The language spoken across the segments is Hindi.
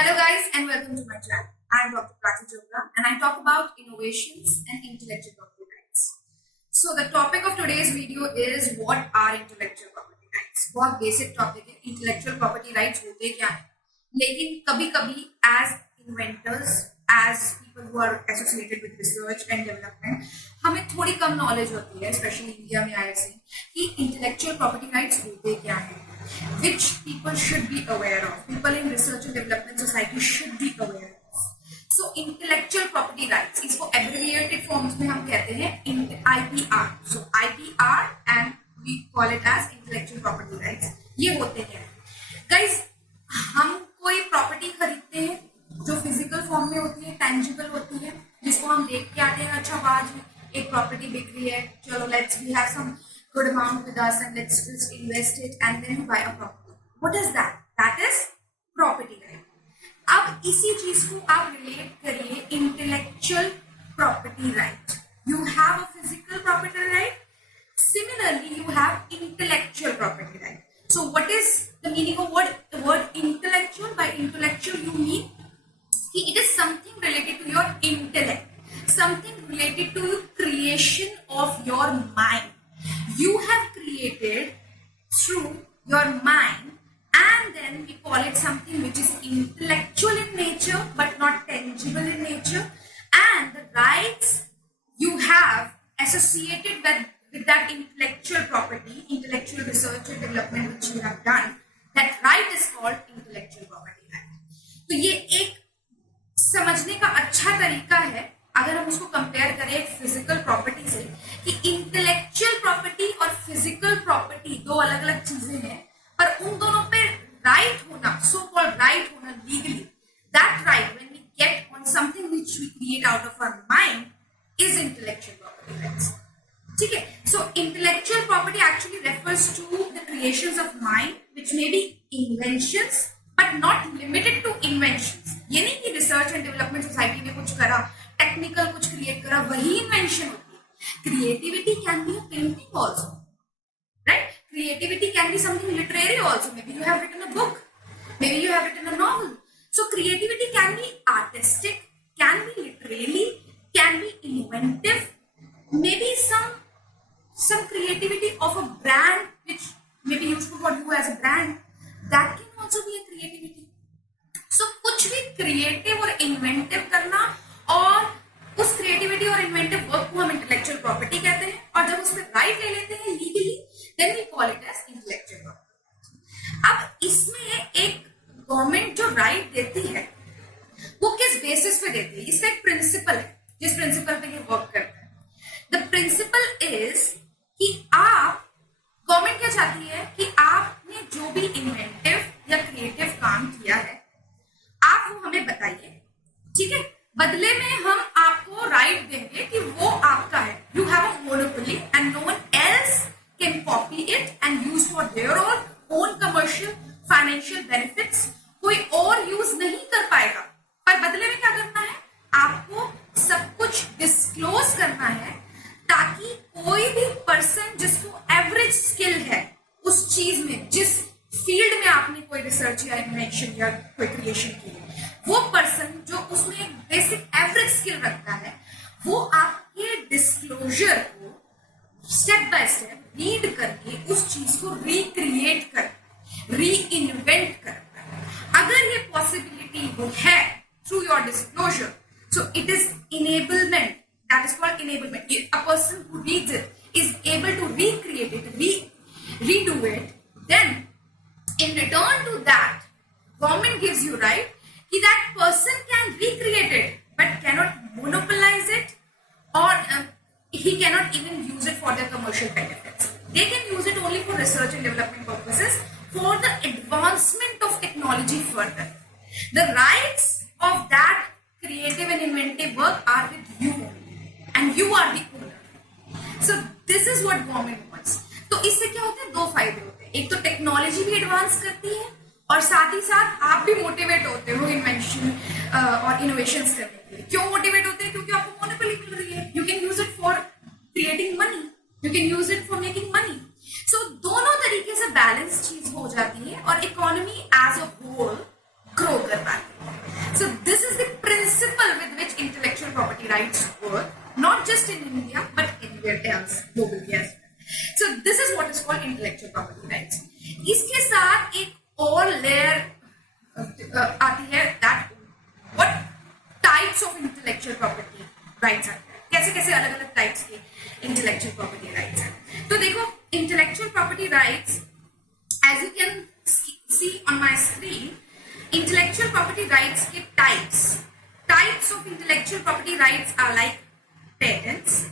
Hello guys and welcome to my channel. I am Dr. Prachi Chopra and I talk about innovations and intellectual property rights. So the topic of today's video is what are intellectual property rights. बहुत basic topic है, intellectual property rights होते क्या हैं, लेकिन कभी-कभी as inventors, as people who are associated with research and development, हमें थोड़ी कम knowledge होती है, especially इंडिया में आए से, कि intellectual property rights होते क्या हैं, which people should be aware of. People in research and development society should be aware of. So intellectual property rights, इसको abbreviated forms में हम कहते हैं IPR. So IPR and we call it as intellectual property rights. ये होते हैं guys, हम कोई property खरीदते हैं जो physical form में होती है, tangible होती है, जिसको हम देख के आते हैं, अच्छा आज एक property बिक रही है, चलो we have some good amount with us and let's just invest it and then buy a property. What is that? That is property right. अब इसी चीज को आप relate करिए intellectual property right. You have a physical property right. Similarly, you have intellectual property right. So, what is the meaning of word intellectual? By intellectual, you mean it is something related to your intellect, something related to the creation of your mind. You have created through your mind, and then we call it something which is intellectual in nature but not tangible in nature, and the rights you have associated with that intellectual property, intellectual research and development which you have done, that right is called intellectual property right. तो ये एक समझने का अच्छा तरीका है अगर हम उसको कंपेयर करें एक फिजिकल प्रॉपर्टी से, कि इंटेलेक्चुअल प्रॉपर्टी और फिजिकल प्रॉपर्टी दो अलग अलग चीजें हैं, पर उन दोनों पे राइट होना, सो कॉल्ड राइट होना legally, that right when we get on something which we create out of our mind is intellectual property rights. ठीक है, so intellectual property actually refers to the creations of mind which may be inventions but not limited to inventions. ये नहीं कि रिसर्च एंड डेवलपमेंट सोसाइटी ने कुछ करा, टेक्निकल कुछ क्रिएट करा, वही इन्वेंशन होती है. Creativity can be a painting also, right? Creativity can be something literary also. Maybe you have written a book, maybe you have written a novel. So creativity can be artistic, can be literary, can be inventive, maybe some creativity of a brand which maybe useful for you as a brand, that can also be a creativity. So कुछ भी क्रिएटिव और इन्वेंटिव करना, और उस क्रिएटिविटी और इन्वेंटिव वर्क को हम इंटेलेक्चुअल प्रॉपर्टी कहते हैं, और जब उस पर राइट ले लेते हैं legally, then we call it as intellectual property. अब इसमें एक गवर्नमेंट जो राइट देती है वो किस बेसिस पे देती है, इसका एक प्रिंसिपल है जिस प्रिंसिपल पे ये वर्क करता है. द प्रिंसिपल इज कि आप, गवर्नमेंट क्या चाहती है कि आपने जो भी इन्वेंटिव या क्रिएटिव काम किया है आप वो हमें बताइए, ठीक है, बदले में हम आपको राइट देंगे कि वो आपका है. You have a monopoly and no one else can copy it and use for their own commercial financial benefits. कोई और यूज नहीं कर पाएगा, पर बदले में क्या करना है, आपको सब कुछ डिस्क्लोज करना है, ताकि कोई भी पर्सन जिसको एवरेज स्किल है उस चीज में, जिस फील्ड में आपने कोई रिसर्च या इन्वेंशन या कोई क्रिएशन की है, वो पर्सन जो उसमें एक बेसिक एवरेज स्किल रखता है, वो आपके डिस्क्लोजर को स्टेप बाय स्टेप रीड करके उस चीज को रिक्रिएट करता है, री इन्वेंट करता है. अगर ये पॉसिबिलिटी वो है through your disclosure, so it is enablement. That is called enablement. A person who reads it is able to recreate it, redo it. Then, in return to that, government gives you right that that person can recreate it, but cannot monopolize it, or he cannot even use it for their commercial benefits. They can use it only for research and development purposes, for the advancement of technology further. The rights of that creative and inventive work are with you only. And you are the owner. So this is what government wants. तो इससे क्या होता है, दो फायदे होते हैं. एक तो टेक्नोलॉजी भी एडवांस करती है, और साथ ही साथ आप भी मोटिवेट होते हो इन्वेंशन और इनोवेशंस करने के लिए. क्यों मोटिवेट होते हैं? क्योंकि आपको मोनोपोली मिल रही है. You can use it for creating money, you can use it for making money. So दोनों तरीके से बैलेंस चीज हो जाती है और economy as a whole grow कर पाती है. copyrights work, not just in India but anywhere else globally as well. So this is what is called intellectual property rights. इसके साथ एक और layer आती है that what types of intellectual property rights are there. कैसे कैसे अलग अलग types के intellectual property rights हैं. तो देखो intellectual property rights, as you can see on my screen, intellectual property rights के types of intellectual property rights are like patents,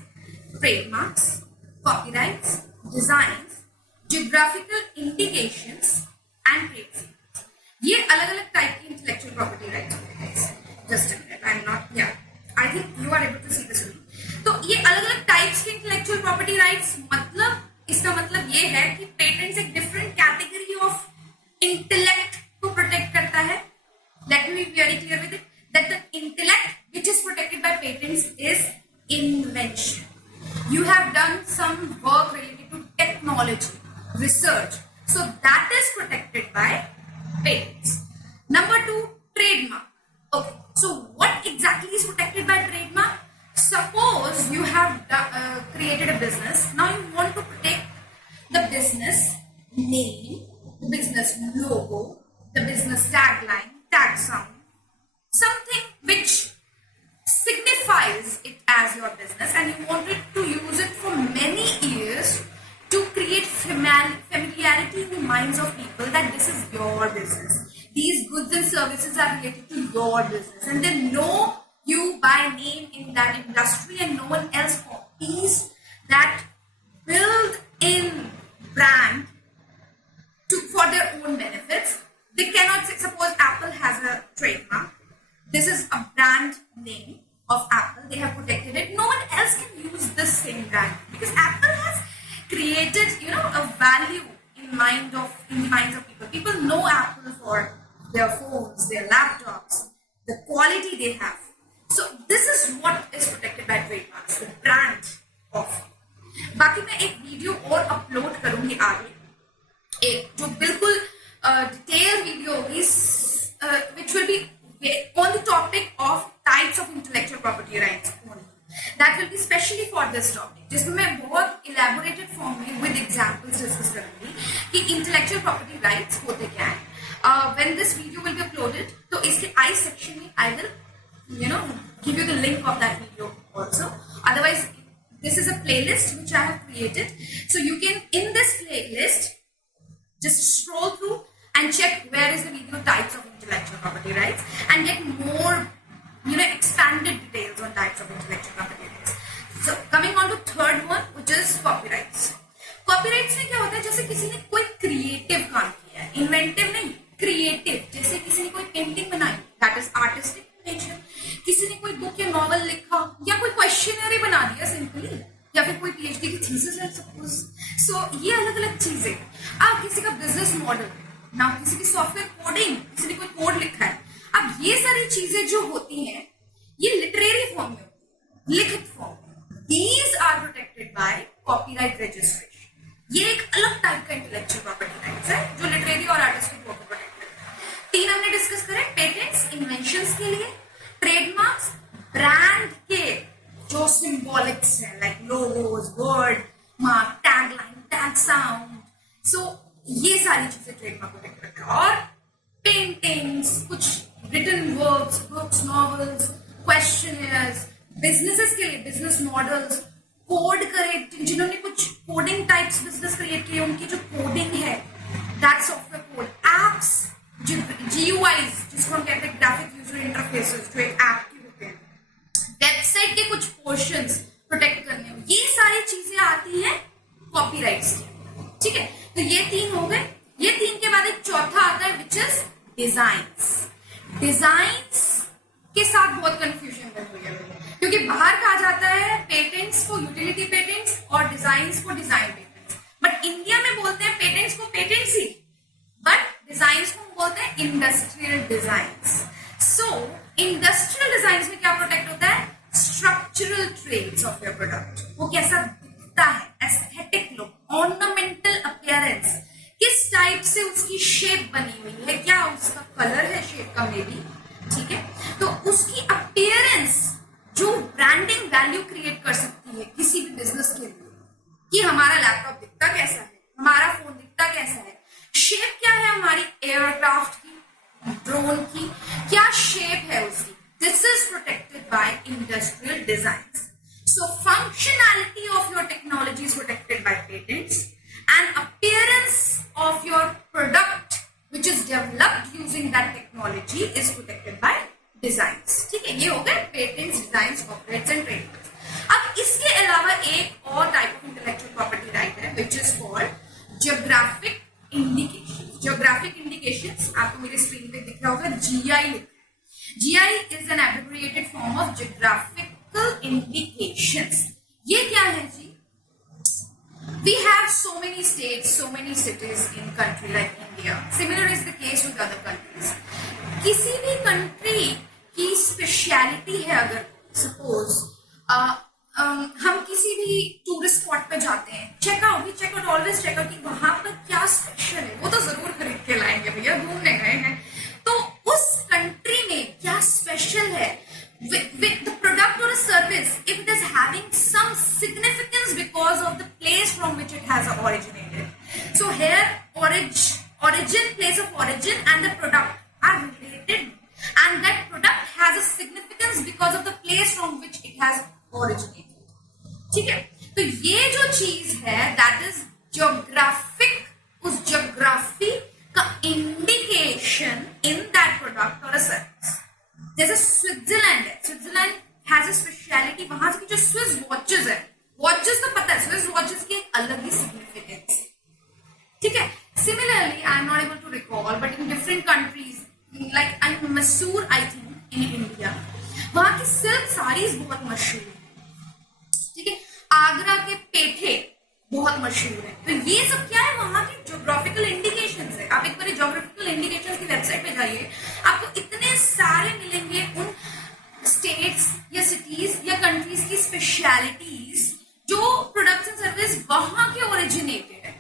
trademarks, copyrights, designs, geographical indications and trade secrets. ये अलग अलग टाइप की इंटेलेक्चुअल प्रॉपर्टी राइट्स होते हैं. Just a minute, I am not, yeah I think you are able to see this. तो ये अलग अलग टाइप्स के इंटेलेक्चुअल प्रॉपर्टी राइट्स, मतलब इसका मतलब ये है कि पेटेंट्स एक डिफरेंट कैटेगरी ऑफ इंटेलेक्ट को प्रोटेक्ट करता है. Let me be very clear with it that the intellect which is protected by patents is invention. You have done some work related to technology, research. So that is protected by patents. Number 2, trademark. Okay, so what exactly is protected by trademark? Suppose you have created a business. Now you want to protect the business name, the business logo, the business tagline, tag sound, something which signifies it as your business, and you wanted to use it for many years to create familiarity in the minds of people that this is your business. These goods and services are related to your business, and they know you by name in that industry, and no one else copies that built-in brand for their own benefits. They cannot say, suppose Apple has a trademark. This is a brand name of Apple. They have protected it. No one else can use this same brand because Apple has created, a value in the minds of people. People know Apple for their phones, their laptops, the quality they have. So this is what is protected by trademarks, the brand of. बाकी मैं एक वीडियो और अपलोड करूंगी आगे, एक जो बिल्कुल डिटेल वीडियो होगी, which will be on the topic of types of intellectual property rights only. That will be specially for this topic, जिसमें मैं बहुत elaborated form में with examples discuss करूंगी कि intellectual property rights होते क्या हैं. When this video will be uploaded, तो इसके I section में I will, give you the link of that video also. Otherwise, this is a playlist which I have created, so you can in this playlist just scroll through and check where is the video types of intellectual property rights and get more expanded details on types of intellectual property rights. So coming on to third one, which is copyrights. Copyrights में क्या होता है, जैसे किसी ने कोई क्रिएटिव काम किया है, इन्वेंटिव नहीं, क्रिएटिव, जैसे किसी ने कोई पेंटिंग बनाई, दैट इज आर्टिस्टिक नेचर. किसी ने कोई बुक या नॉवल लिखा या कोई क्वेश्चनरी बना दिया सिंपली, या फिर कोई पीएचडी की थीसिस है सपोज. सो ये अलग अलग चीजें. अब किसी का बिजनेस मॉडल ना, किसी की सॉफ्टवेयर कोडिंग, किसी ने कोई कोड लिखा है. अब ये सारी चीजें जो होती हैं ये लिटरेरी फॉर्म में होती है, लिखित form. These are protected by copyright registration. ये एक अलग टाइप का इंटेलेक्चुअल प्रॉपर्टी राइट्स है जो लिटरेरी और आर्टिस्टिक को प्रोटेक्ट करता है. 3 हमने डिस्कस करे, पेटेंट्स इन्वेंशंस के लिए, ट्रेडमार्क्स ब्रांड के जो सिंबॉलिक्स है like logos, word mark, tagline, tag sound. So ये सारी चीजें ट्रेडमार्क प्रोटेक्ट करते हैं. और पेंटिंग्स, कुछ written works, books, novels, questionnaires, businesses के लिए बिजनेस मॉडल्स, कोड करे, जिन्होंने कुछ कोडिंग टाइप्स बिजनेस क्रिएट किए, उनकी जो कोडिंग है, दैट सॉफ्टवेयर कोड, एप्स, जीयूआईज जिसको हम कहते हैं ग्राफिक यूजर इंटरफेसेस, जो एक ऐप के होते हैं, वेबसाइट के कुछ पोर्शंस प्रोटेक्ट करने में, ये सारी चीजें आती है कॉपीराइट्स की. ठीक है, तो ये 3 हो गए. ये 3 के बाद एक चौथा आता है विच इज डिजाइन्स. डिजाइन्स के साथ बहुत कंफ्यूजन बन रही है क्योंकि बाहर कहा जाता है पेटेंट्स को यूटिलिटी पेटेंट्स और डिजाइन्स को डिजाइन पेटेंट्स, बट इंडिया में बोलते हैं पेटेंट्स को पेटेंट्स ही, बट डिजाइन्स को बोलते हैं इंडस्ट्रियल डिजाइन्स. सो इंडस्ट्रियल डिजाइन्स में क्या प्रोटेक्ट होता है, structural traits of your product. वो कैसा दिखता है, एस्थेटिक लुक, ऑर्नामेंटल अपीयरेंस, किस टाइप से उसकी शेप बनी हुई है, क्या उसका कलर है शेप का मे बी. ठीक है, तो उसकी अपीयरेंस जो ब्रांड वैल्यू क्रिएट कर सकती है किसी भी बिजनेस के लिए, कि हमारा लैपटॉप दिखता कैसा है, हमारा फोन दिखता कैसा है, शेप क्या है हमारी एयरक्राफ्ट की, ड्रोन की क्या शेप है उसकी. This is protected by industrial design. So functionality of your technology is protected by patents, and appearance of your product which is developed using that technology is protected by designs. ठीक है, ये हो गए patents, designs, copyrights and trademarks. अब इसके अलावा एक और type of intellectual property right है which is called geographic indications. Geographic indications आपको मेरे स्क्रीन पे दिख रहा होगा, GI लिखा है. GI is an abbreviated form of geographic indications. ये क्या है जी? We have so many states, so many cities in country like India. Similar is the case with other countries. किसी भी कंट्री की स्पेशलिटी है, अगर सपोज हम किसी भी टूरिस्ट स्पॉट पे जाते हैं, चेकआउट ऑलवेज चेकआउट कि वहां पर क्या स्पेशल है, वो तो जरूर खरीद के लाएंगे भैया, घूमने गए हैं. तो उस कंट्री में क्या स्पेशल है, with the product or a service, if it is having some significance because of the place from which it has originated. So here origin, place of origin and the product are related, and that product has a significance because of the place from which it has originated. ठीक है, तो ये जो चीज है that is geographic, उस geography का indication in that product or a service. जैसे स्विट्जरलैंड है, स्विट्जरलैंड हैज अ स्पेशलिटी, वहां की जो स्विस वॉचेस है, वॉचेस तो पता है, स्विस वॉचेस की एक अलग ही सिग्निफिकेंस है. ठीक है, similarly I am not able to recall but in different countries like Mysore I think in India, वहां की सिल्क साड़ीज बहुत मशहूर है. ठीक है, आगरा के पेठे बहुत मशहूर है. तो ये सब क्या है, वहां के ज्योग्राफिकल इंडिकेशंस है. आप एक बार ज्योग्राफिकल इंडिकेशंस की वेबसाइट पे जाइए, आपको इतने सारे मिलेंगे उन स्टेट्स या सिटीज या कंट्रीज की स्पेशलिटीज जो प्रोडक्ट्स एंड सर्विस वहां के ओरिजिनेटेड है.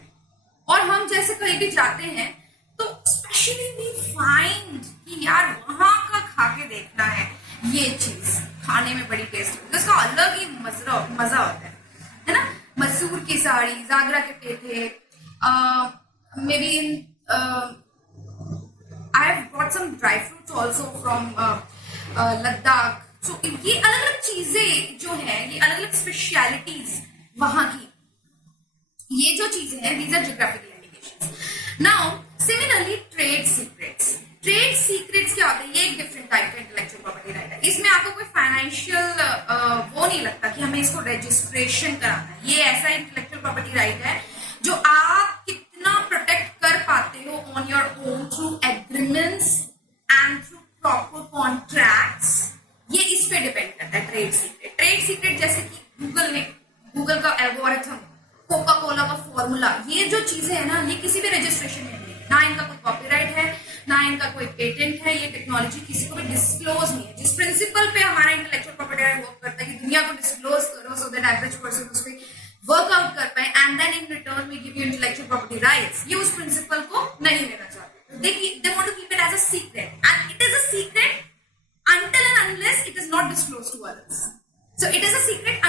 और हम जैसे कहीं भी जाते हैं तो स्पेशली वी फाइंड कि यार वहां का खा के देखना है, ये चीज खाने में बड़ी टेस्टी होती है, उसका अलग ही मजा होता है ना. मसूर की साड़ी, आगरा के पेठे, may be in I have brought some dry fruits also from Ladakh. So ये अलग अलग चीजें जो है, ये अलग अलग स्पेशलिटीज वहां की, ये जो चीजें हैं, these are geographical indications. Now similarly trade secrets. Trade secrets क्या होता है, ये एक डिफरेंट टाइप का इंटेलेक्चुअल प्रॉपर्टी राइट है. इसमें आपको कोई फाइनेंशियल वो नहीं लगता कि हमें इसको रजिस्ट्रेशन कराना है. ये ऐसा इंटेलेक्चुअल प्रॉपर्टी राइट है जो आप कितना प्रोटेक्ट कर पाते हो on your own through agreements and through proper contracts, ये इस पे डिपेंड करता है. ट्रेड सीक्रेट जैसे कि गूगल का एल्गोरिथम, कोका कोला का फॉर्मूला, ये जो चीजें है ना, ये किसी भी रजिस्ट्रेशन में नहीं है, ना इनका कोई कॉपीराइट है, ना इनका कोई पेटेंट है. ये टेक्नोलॉजी किसी को भी डिस्क्लोज नहीं है. जिस प्रिंसिपल पे हमारा इंटेलेक्चुअल प्रॉपर्टी राइट वर्क करता है कि दुनिया को डिस्क्लोज करो सो दैट एवरेज पर्सन उस पे वर्कआउट कर पाए and then in return we give you intellectual property rights, ये उस प्रिंसिपल को नहीं लेना चाहते. They want to keep it as a secret and it is a secret until and unless it is not disclosed to others. So it is a secret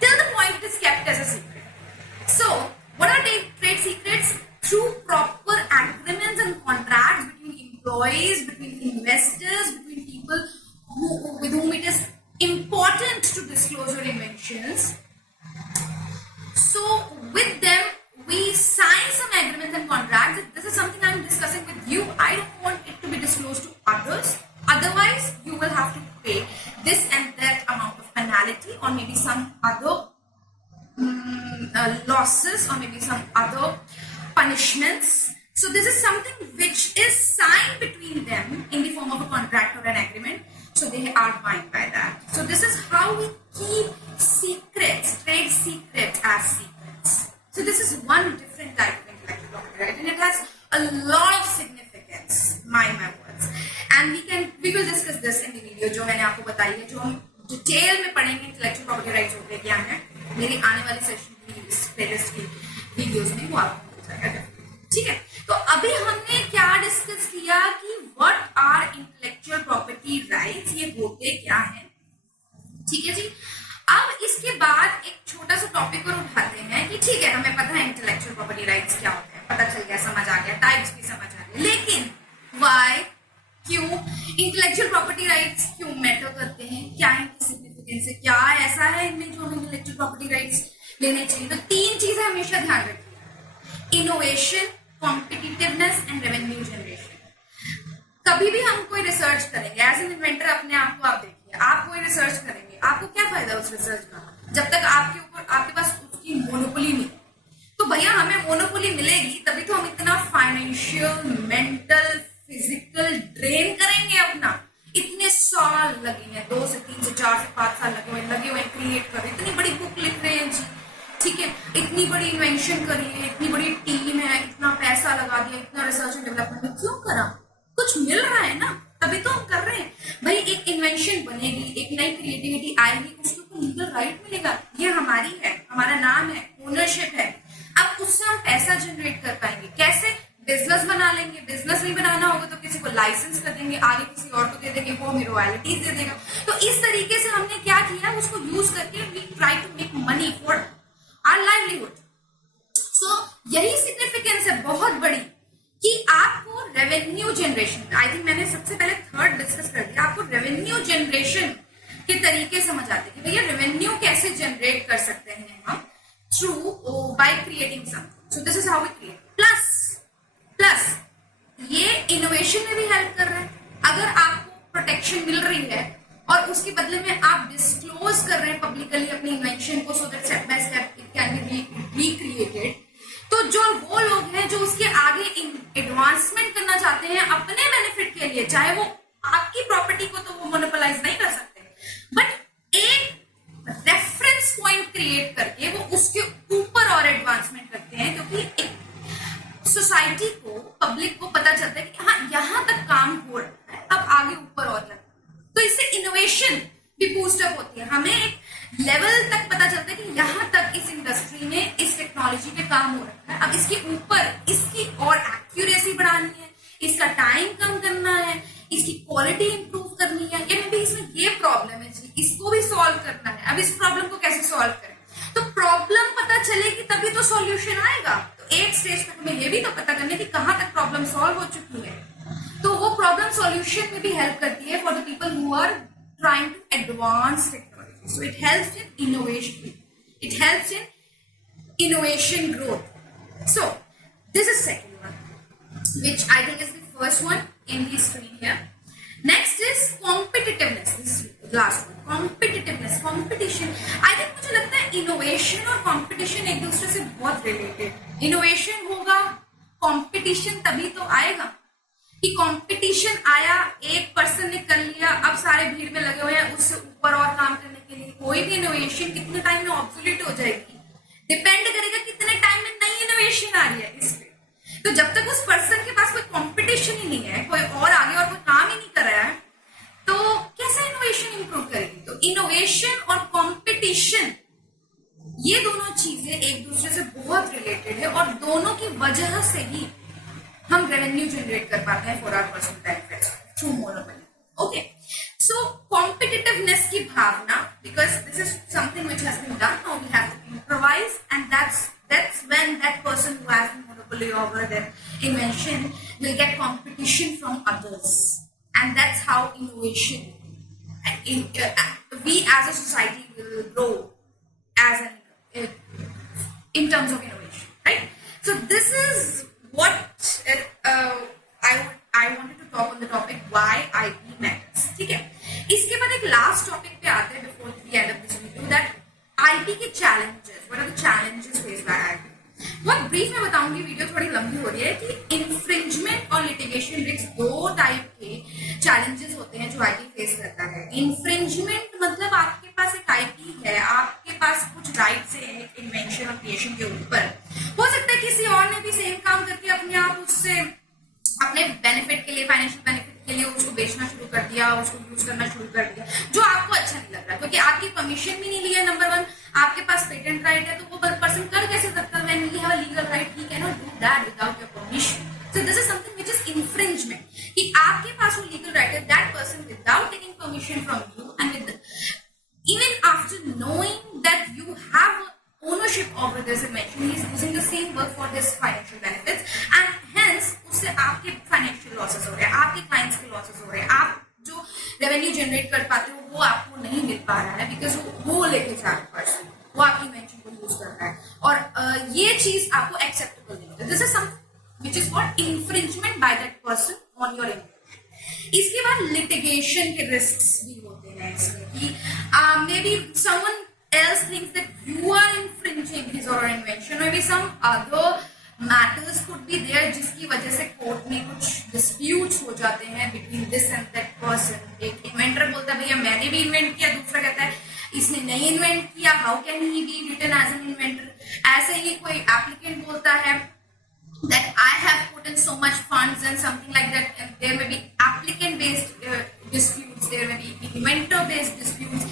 till the point it is kept as a secret. So what are trade secrets? Through proper agreements and contracts between employees, between investors, between people with whom it is important to disclose your inventions. So with them we sign some agreements and contracts. This is something I am discussing with you. I don't want it to be disclosed to others. Otherwise, you will have to pay this and that amount of penalty, or maybe some other losses, or maybe some other punishments. So this is something which is signed between them in the form of a contract or an agreement. So they are bound by that. So this is how we keep secrets, trade secrets as secrets. So this is one different type of intellectual property, right? And it has a lot of significance. My words. And we will discuss this in the video जो मैंने आपको बताई है, जो हम डिटेल में पढ़ेंगे इंटेलेक्चुअल प्रॉपर्टी राइट्स होते क्या है मेरी आने वाली सेशन की प्लेलिस्ट की वीडियोस में, वो आपको मिल जाएगा. ठीक है, तो अभी हमने क्या डिस्कस किया कि what are intellectual property rights, ये होते क्या है. ठीक है जी. टॉपिक पर उठाते हैं कि ठीक है, हमें पता है इंटेलेक्चुअल प्रॉपर्टी राइट्स क्या होते हैं, पता चल गया, समझ आ गया, टाइप्स भी समझ आ गए, लेकिन वाई, क्यों इंटेलेक्चुअल प्रॉपर्टी राइट्स क्यों मैटर करते हैं, क्या इनकी सिग्निफिकेंस है, क्या ऐसा है इनमें जो हमें इंटेलेक्चुअल प्रॉपर्टी राइट्स लेने चाहिए। तो 3 चीजें हमेशा ध्यान रखिए, innovation, competitiveness and revenue generation. कभी भी हम कोई रिसर्च करेंगे एज एन इन्वेंटर, अपने आप को आप देखिए, आप कोई रिसर्च करेंगे, आपको क्या फायदा उस रिसर्च का, जब तक आपके पास उसकी मोनोपोली नहीं। तो भैया हमें मोनोपोली मिलेगी तभी तो हम इतना फाइनेंशियल, मेंटल, फिजिकल ड्रेन करेंगे अपना। इतने साल लगेंगे, 2 से 3 से 4 से 5 साल लगे हुए क्रिएट कर, इतनी बड़ी बुक लिख रहे हैं जी, ठीक है, इतनी बड़ी इन्वेंशन करी है, इतनी बड़ी टीम है, इतना पैसा लगा दिया, इतना रिसर्च एंड डेवलपमेंट में, क्यों करा, कुछ मिल रहा है ना, तभी तो हम कर रहे हैं। भाई एक इन्वेंशन बनेगी, एक नई क्रिएटिविटी आएगी, उसके ऊपर लीगल राइट मिलेगा, ये हमारी है, हमारा नाम है, ओनरशिप है। अब उससे हम पैसा जनरेट कर पाएंगे कैसे, बिजनेस बना लेंगे, बिजनेस नहीं बनाना होगा तो किसी को लाइसेंस कर देंगे, आगे किसी और को दे देंगे, वो हमें रॉयल्टीज दे देगा। तो इस तरीके से हमने क्या किया, उसको यूज करके we try to make money for our livelihood. So यही सिग्निफिकेंस है बहुत बड़ी कि आपको रेवेन्यू जनरेशन, आई थिंक मैंने सबसे पहले 3rd डिस्कस कर दिया, आपको रेवेन्यू जनरेशन के तरीके समझ आते कि भैया रेवेन्यू कैसे जनरेट कर सकते हैं हम through by creating something. So this is how we create. Plus ये इनोवेशन में भी हेल्प कर रहा है। अगर आपको प्रोटेक्शन मिल रही है और उसके बदले में आप डिस्क्लोज कर रहे हैं पब्लिकली अपनी इन्वेंशन को, so that step by step it can be recreated, तो जो वो लोग हैं जो उसके आगे एडवांसमेंट करना चाहते हैं अपने बेनिफिट के लिए, चाहे वो आपकी प्रॉपर्टी को तो वो मोनोपोलाइज नहीं कर सकते, बट एक रेफरेंस पॉइंट क्रिएट करके वो उसके ऊपर और एडवांसमेंट करते हैं, क्योंकि एक सोसाइटी को, पब्लिक को पता चलता है कि हाँ यहाँ तक काम हो रहा है, अब आगे ऊपर और लगता। तो इससे इनोवेशन भी बूस्ट अप होती है, हमें एक लेवल तक पता चलता है कि यहाँ तक इस इंडस्ट्री में इस टेक्नोलॉजी पे काम हो रहा है, अब इसके ऊपर इसकी और एक्यूरेसी बढ़ानी है, इसका टाइम कम करना है, इसकी क्वालिटी इंप्रूव करनी है, या मे बी इसमें ये प्रॉब्लम है जी, इसको भी सॉल्व करना है, अब इस प्रॉब्लम को कैसे सॉल्व करें। तो प्रॉब्लम पता चलेगी तभी तो सॉल्यूशन आएगा। तो एक स्टेज तक हमें ये भी तो पता करना है कि कहाँ तक प्रॉब्लम सॉल्व हो चुकी है, तो वो प्रॉब्लम सॉल्यूशन में भी हेल्प करती है for the people who are trying to advance technology. So it helps in innovation, it helps in innovation growth. So this is second one, which I think is the first one in the screen here. Next is competitiveness. This is last one, competitiveness, competition. I think मुझे लगता है innovation और competition एक दूसरे से बहुत related. Innovation होगा, competition तभी तो आएगा कि कंपटीशन आया, एक पर्सन ने कर लिया, अब सारे भीड़ में लगे हुए हैं उससे ऊपर और काम करने के लिए। कोई भी इनोवेशन कितने टाइम में ऑब्सोल्यूट हो जाएगी, डिपेंड करेगा कितने टाइम में नई इनोवेशन आ रही है इस पे। तो जब तक उस पर्सन के पास कोई कंपटीशन ही नहीं है, कोई और आगे और कोई काम ही नहीं कर रहा है, तो कैसे इनोवेशन इंप्रूव करेगी। तो इनोवेशन और कंपटीशन ये दोनों चीजें एक दूसरे से बहुत रिलेटेड है, और दोनों की वजह से ही हम रेवेन्यू जनरेट कर पाते हैं for our personal benefits through monopoly. Okay, so competitiveness की भावना, because this is something which has been done, now we have to improvise, and that's when that person who has the monopoly over their invention will get competition from others, and that's how innovation we as a society will grow as in terms of innovation, right? So this is what I wanted to talk on the topic why IP matters. ठीक है, इसके बाद एक लास्ट टॉपिक पे आते हैं before we end up this video, that IP के challenges. What are the challenges faced by IP? बहुत ब्रीफ में बताऊंगी, वीडियो थोड़ी लंबी हो रही है, कि इन्फ्रिंजमेंट और लिटिगेशन रिस्क 2 टाइप के चैलेंजेस होते हैं जो आईपी फेस करता है। इन्फ्रिंजमेंट मतलब आपके पास एक आईपी है, आपके पास कुछ राइट्स है एक इन्वेंशन और क्रिएशन के ऊपर, हो सकता है किसी और ने भी सेम काम करके अपने आप उससे अपने बेनिफिट के लिए, फाइनेंशियल बेनिफिट के लिए उसको बेचना शुरू कर दिया, उसको यूज करना शुरू कर दिया, जो आपको अच्छा नहीं लग रहा, क्योंकि आपकी परमिशन भी नहीं लिया। नंबर 1, आपके पास पेटेंट राइट है, तो वो पर्सन कर कैसे सकता है, when we have a legal right, he can not do that without your permission. So this is something which is infringement, कि आपके पास वो लीगल राइट है, that person without taking permission from you, and with even after knowing that you have or brothers invention, he is using the same work for this financial benefits, and hence उससे आपके फाइनेंशियल लॉसेस हो रहे हैं, आपके क्लाइंट्स के लॉसेस हो रहे हैं, आप जो रेवेन्यू जनरेट कर पाते हो वो आपको नहीं मिल पा रहा है बिकॉज वो लेके जा रहा है पर्सन, वो आपकी इन्वेंशन को यूज कर रहा है, और ये चीज आपको एक्सेप्टेबल नहीं होता. This is something which is called infringement by that person on your invention. इसके बाद लिटिगेशन के रिस्क्स भी होते हैं इसमें कि may be someone else thinks that you are infringing his or her invention, maybe some other matters could be there जिसकी वजह से कोर्ट में कुछ disputes हो जाते हैं between this and that person. एक इन्वेंटर बोलता है भैया मैंने भी इन्वेंट किया, दूसरा कहता है इसने नहीं इन्वेंट किया, how can he be written as an inventor. ऐसे ही कोई एप्लीकेंट बोलता है that I have put in so much funds and something like that, and there may be applicant based disputes, there may be inventor based disputes,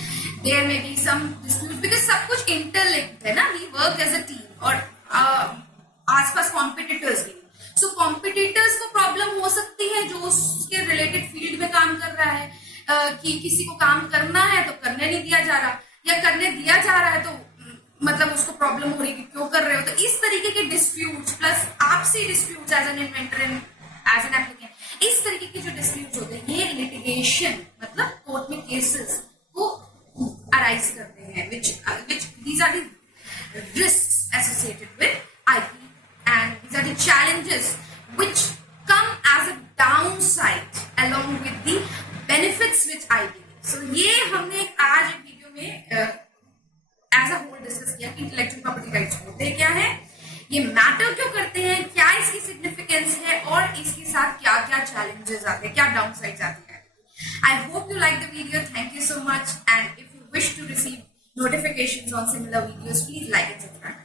there may be some disputes because सब कुछ interlinked है ना, we work as a team, और आसपास कॉम्पिटिटर्स भी. सो कॉम्पिटिटर्स को प्रॉब्लम हो सकती है जो उसके रिलेटेड फील्ड में काम कर रहा है, कि किसी को काम करना है तो करने नहीं दिया जा रहा, या करने दिया जा रहा है तो मतलब उसको प्रॉब्लम हो रही है कि क्यों कर रहे हो. तो इस तरीके के डिस्प्यूट्स प्लस आपसी disputes as an inventor and as an applicant, इस तरीके के जो डिस्प्यूट्स होते हैं ये लिटिगेशन मतलब कोर्ट में केसेस को अराइज करते हैं, which these are the risks associated with IP, and these are the challenges which come as a downside along with the benefits which IP gives. So ये हमने आज एक वीडियो में एज अ होल डिस्कस किया कि इंटेलेक्चुअल प्रॉपर्टी राइट्स होते क्या है, ये मैटर क्यों करते हैं, क्या इसकी सिग्निफिकेंस है, और इसके साथ क्या क्या चैलेंजेस आते हैं, क्या डाउनसाइड्स आते हैं. I hope you like the video. Thank you so much. And if you wish to receive notifications on similar videos, please like and subscribe.